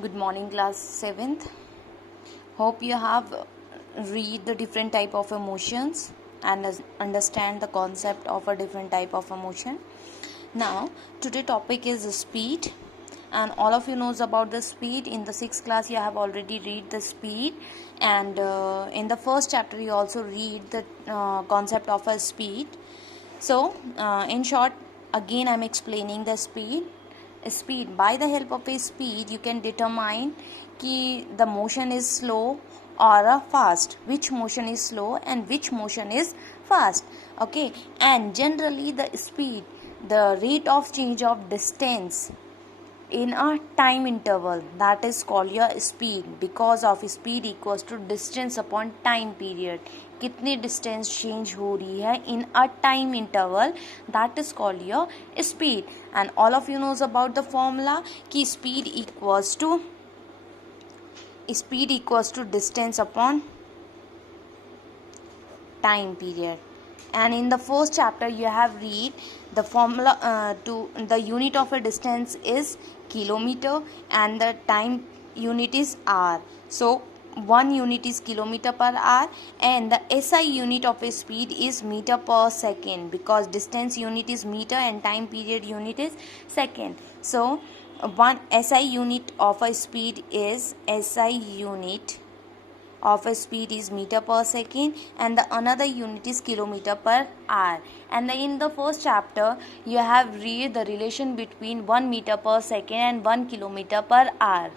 Good morning, class 7th. Hope you have read the different type of emotions and understand the concept of a different type of emotion. Now, today topic is speed, and all of you knows about the speed. In the 6th class, you have already read the speed, and in the first chapter, you also read the concept of a speed. So, in short, again, I'm explaining the speed. By the help of a speed, you can determine कि the motion is slow or fast, which motion is slow and which motion is fast. Okay, and generally the speed, the rate of change of distance in a time interval, that is called your speed. Because of speed equals to distance upon time period, कितनी distance change हो रही है in a time interval, that is called your speed. And all of you knows about the formula कि speed equals to distance upon time period. And in the first chapter you have read the formula to the unit of a distance is kilometer and the time unit is hour. So 1 unit is kilometer per hour and the SI unit of a speed is meter per second, because distance unit is meter and time period unit is second. So one SI unit of a speed is meter per second and the another unit is kilometer per hour. And in the first chapter you have read the relation between 1 meter per second and 1 kilometer per hour.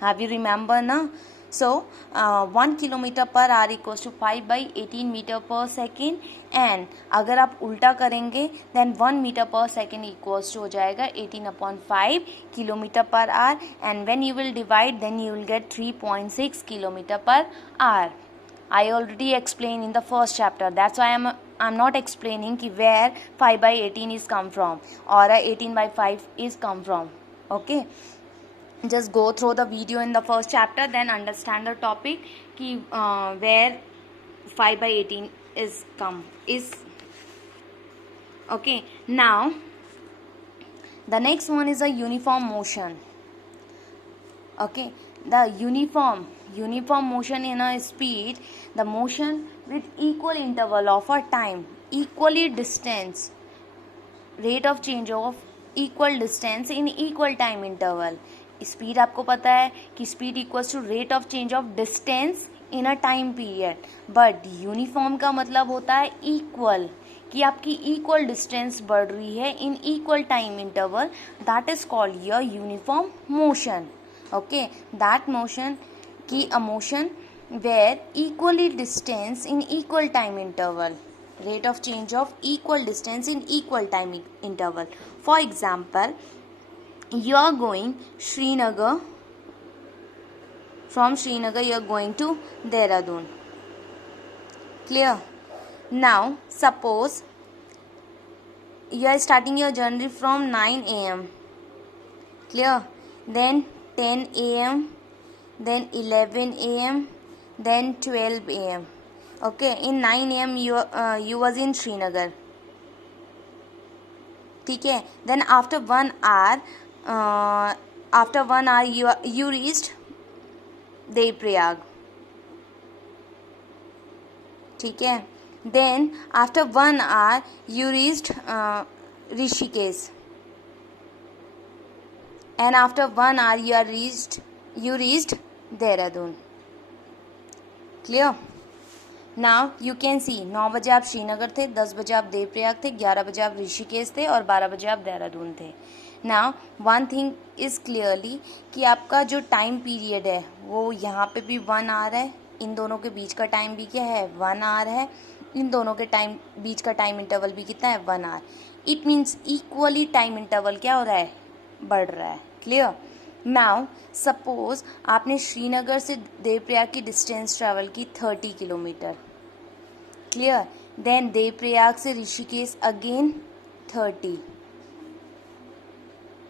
Have you remember na? So 1 kilometer per hour equals to 5/18 meter per second, and अगर आप उल्टा करेंगे then 1 meter per second equals to हो जाएगा 18/5 kilometer per hour, and when you will divide then you will get 3.6 kilometer per hour. I already explained in the first chapter. That's why I'm not explaining कि where 5/18 is come from or 18/5 is come from. Okay. Just go through the video in the first chapter, then understand the topic कि where 5/18 is okay. Now the next one is a uniform motion. Okay, the uniform motion in a speed, the motion with equal interval of a time, equally distance, rate of change of equal distance in equal time interval. Speed आपको पता है कि speed equals to rate of change of distance in a time period, but uniform का मतलब होता है equal, कि आपकी इक्वल डिस्टेंस बढ़ रही है in equal time interval, that is called your uniform motion. Okay, that motion की a motion where equally distance in equal time interval, rate of change of equal distance in equal time interval. For example, you are going Srinagar, from Srinagar you are going to Dehradun. Clear? Now suppose you are starting your journey from 9 a.m. Clear? Then 10 a.m, then 11 a.m, then 12 a.m. Okay, in 9 a.m you was in Srinagar. ठीक है. Then after 1 hour you reached Devprayag. ठीक है. Then after 1 hour you reached Rishikesh, and after 1 hour you reached Dehradun. Clear? Now you can see 9 बजे आप श्रीनगर थे, 10 बजे आप देवप्रयाग थे, 11 बजे आप ऋषिकेश थे और 12 बजे आप देहरादून थे. Now one thing is clearly कि आपका जो टाइम पीरियड है वो यहाँ पे भी 1 आवर है, इन दोनों के बीच का टाइम भी क्या है 1 आवर है, इन दोनों के बीच का टाइम इंटरवल भी कितना है 1 आवर. It means equally time interval क्या हो रहा है, बढ़ रहा है. क्लियर? नाउ सपोज आपने श्रीनगर से देवप्रयाग की डिस्टेंस ट्रेवल की 30 किलोमीटर. क्लियर? देन देवप्रयाग से ऋषिकेश अगेन 30,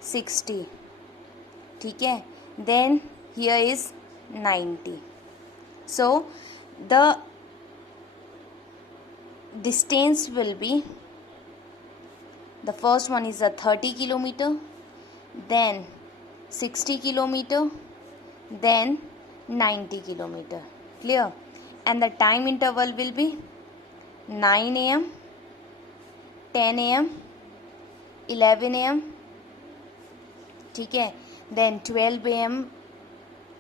60. ठीक है. Then here is 90. So the distance will be, the first one is a 30 kilometer, then 60 kilometer, then 90 kilometer. Clear? And the time interval will be 9 a.m., 10 a.m., 11 a.m. ठीक है, then 12 a.m.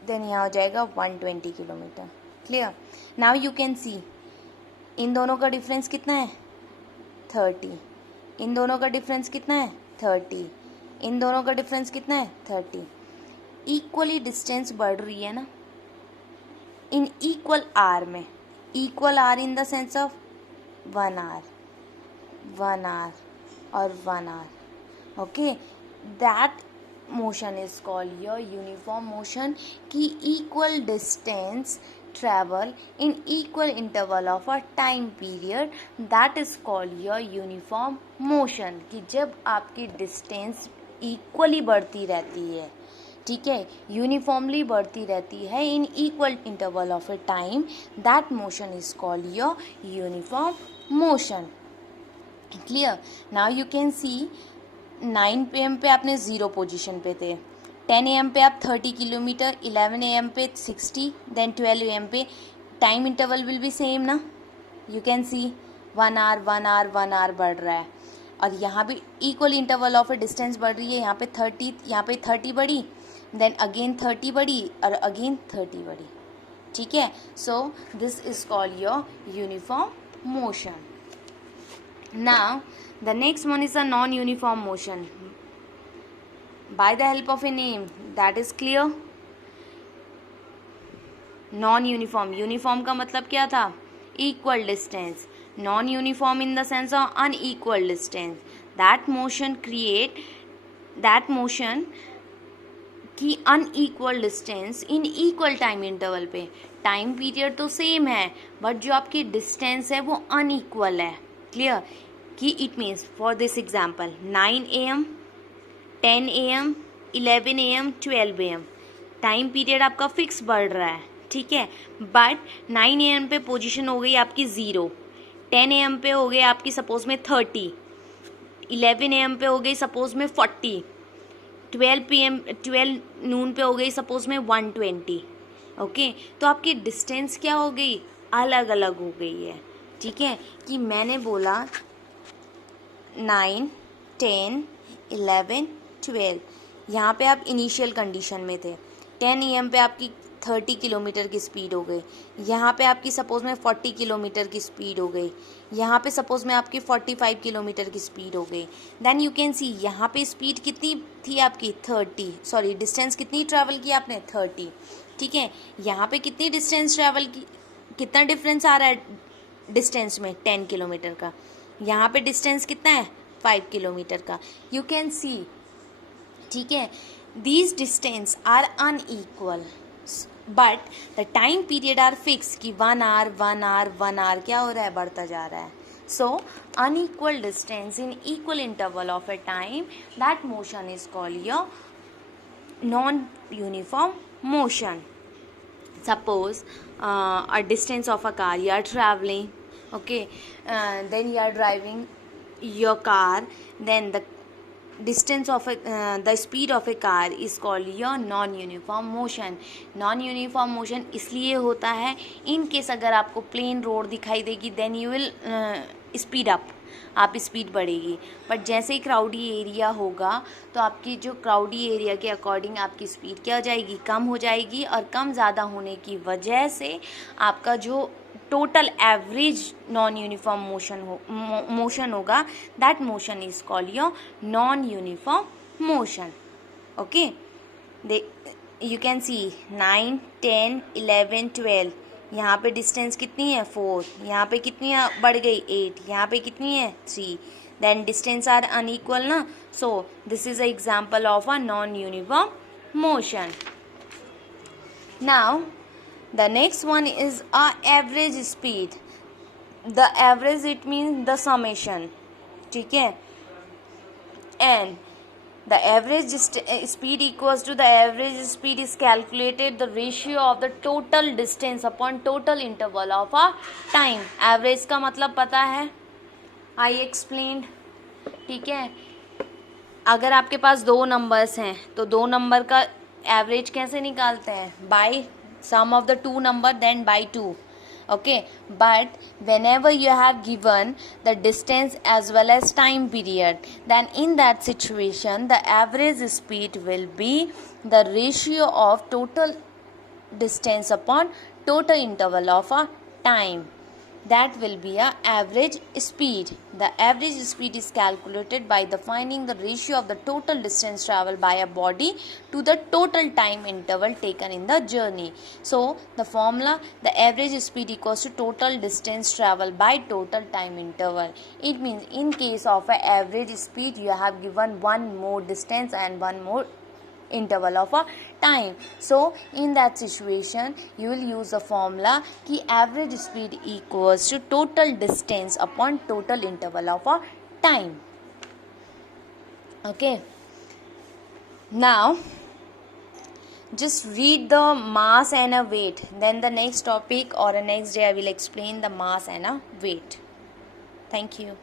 Then यहाँ हो जाएगा 120 kilometre. Clear? Now you can see इन दोनों का difference कितना है 30. इन दोनों का डिफरेंस कितना है 30. इन दोनों का डिफरेंस कितना है 30. इक्वली डिस्टेंस बढ़ रही है ना, इन इक्वल आर में. Equal hour in the sense of 1 hour, 1 hour और 1 hour. Okay, that motion is called your uniform motion. कि equal distance travel in equal interval of a time period, that is called your uniform motion. कि जब आपकी distance equally बढ़ती रहती है, ठीक है, यूनिफॉर्मली बढ़ती रहती है in equal interval of a time, that motion is called your uniform motion. Clear? Now you can see 9 PM पे आपने 0 पोजिशन पे थे, 10 AM पे आप 30 किलोमीटर, 11 AM पे 60, देन 12 AM पे time interval will be same ना. You can see 1 hour 1 hour 1 hour बढ़ रहा है. और यहाँ भी equal interval of A distance बढ़ रही है. यहाँ पे 30 बढ़ी, देन अगेन 30 बढ़ी और अगेन 30 बढ़ी. ठीक है, so this is called your uniform motion. Now the next one is a non uniform motion by the help of a name, that is clear. Non uniform, uniform का मतलब क्या था equal distance, non uniform in the sense of unequal distance. That motion की unequal distance in equal time interval पे. Time period तो same है but जो आपकी डिस्टेंस है वो अनइक्वल है. क्लियर? कि it means for this example 9 AM, 10 AM, 11 AM, 12 AM time period आपका फिक्स बढ़ रहा है. ठीक है, बट 9 AM पे पोजीशन हो गई आपकी 0, 10 AM पे हो गई आपकी सपोज में 30, 11 AM पे हो गई सपोज में 40, 12 नून पे हो गई सपोज में 120. ओके, तो आपकी डिस्टेंस क्या हो गई अलग अलग हो गई है. ठीक है, कि मैंने बोला 9, 10, 11, 12 यहाँ पे आप इनिशियल कंडीशन में थे. 10 AM पे आपकी 30 किलोमीटर की स्पीड हो गई, यहाँ पे आपकी सपोज में 40 किलोमीटर की स्पीड हो गई, यहाँ पे सपोज में आपकी 45 किलोमीटर की स्पीड हो गई. देन यू कैन सी यहाँ पे स्पीड कितनी थी आपकी 30, सॉरी डिस्टेंस कितनी ट्रैवल की आपने 30. ठीक है, यहाँ पे कितनी डिस्टेंस ट्रैवल की, कितना डिफरेंस आ रहा है डिस्टेंस में 10 किलोमीटर का. यहाँ पे डिस्टेंस कितना है 5 किलोमीटर का. You can see. ठीक है, these distance are unequal but the time period are fix कि 1 hour 1 hour 1 hour क्या हो रहा है बढ़ता जा रहा है. So unequal distance in equal interval of a time, that motion is called your non uniform motion. Suppose a distance of a car, you are traveling, okay, then you are driving your car, then the distance of the speed of a car is called your non uniform motion. non uniform motion इसलिए होता है in case अगर आपको plain road दिखाई देगी then you will speed up, आप speed बढ़ेगी. But जैसे ही क्राउडी एरिया होगा तो आपकी जो क्राउडी एरिया के अकॉर्डिंग आपकी स्पीड क्या हो जाएगी कम हो जाएगी. और कम ज़्यादा होने की वजह से आपका जो total average non uniform motion होगा, that motion is called your non uniform motion. Okay, you can see 9, 10, 11, 12 यहाँ पे डिस्टेंस कितनी है 4, यहाँ पे कितनी बढ़ गई 8, यहाँ पे कितनी है 3. देन डिस्टेंस आर अनइक्वल ना. सो this is a example of a non uniform motion. Now the next one is a average speed. The average it means the summation. ठीक है, and the average speed equals to the average speed is calculated the ratio of the total distance upon total interval of a time. average का मतलब पता है, I explained. ठीक है, अगर आपके पास 2 नंबर्स हैं तो 2 नंबर का एवरेज कैसे निकालते हैं? By sum of the two number, then by 2. Okay, but whenever you have given the distance as well as time period, then in that situation the average speed will be the ratio of total distance upon total interval of a time. That will be a average speed. The average speed is calculated by the finding the ratio of the total distance traveled by a body to the total time interval taken in the journey. So the formula, the average speed equals to total distance traveled by total time interval. It means in case of a average speed, you have given one more distance and one more interval of a time. So in that situation you will use the formula ki average speed equals to total distance upon total interval of a time. Okay, now just read the mass and a weight, then the next topic or the next day I will explain the mass and a weight. Thank you.